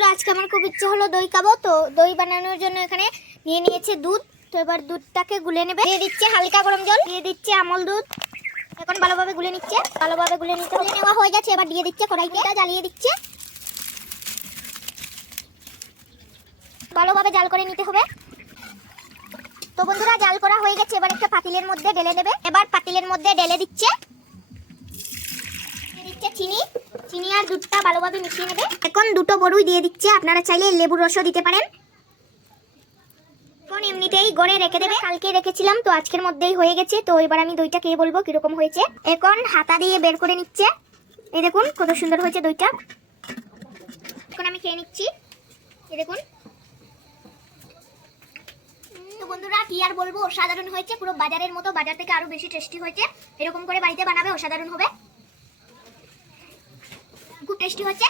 বন্ধুরা আজকে আমার খুব ইচ্ছে হলো দই খাবো, তো দই বানানোর জন্য এখানে নিয়ে নিয়েছে দুধ। তো এবার দুধটাকে গুলে নেবে। দিয়ে দিচ্ছে হালকা গরম জল, দিয়ে দিচ্ছে আমল দুধ। এখন ভালোভাবে গুলে নিচ্ছে, ভালোভাবে গুলে নিতে হবে। নেওয়া হয়ে গেছে, এবার দিয়ে দিচ্ছে কড়াইতে, জ্বালিয়ে দিচ্ছে। ভালোভাবে জাল করে নিতে হবে। তো বন্ধুরা জাল করা হয়ে গেছে, এবার একটা পাতিলের মধ্যে ঢেলে নেবে। এবার পাতিলের মধ্যে ঢেলে দিচ্ছে চিনি আর দুধটা ভালোভাবে মিশিয়ে নেবে। এখন দুটো বড়ই দিয়ে দিচ্ছে, আপনারা চাইলে লেবুর রসও দিতে পারেন। এখন এমনিতেই গড়ে রেখে দেবে, কালকে রেখেছিলাম তো আজকের মধ্যেই হয়ে গেছে। তো এবার আমি দইটা খেয়ে বলবো কিরকম হয়েছে। এখন হাতা দিয়ে বের করে নিচ্ছে, এই দেখুন কত সুন্দর হয়েছে দইটা। এখন আমি খেয়ে নিচ্ছি, এই দেখুন। তো বন্ধুরা কি আর বলবো, অসাধারণ হয়েছে, পুরো বাজারের মতো, বাজার থেকে আরো বেশি টেস্টি হয়েছে। এরকম করে বাড়িতে বানাবে, অসাধারণ হবে, খুব টেস্টি হচ্ছে।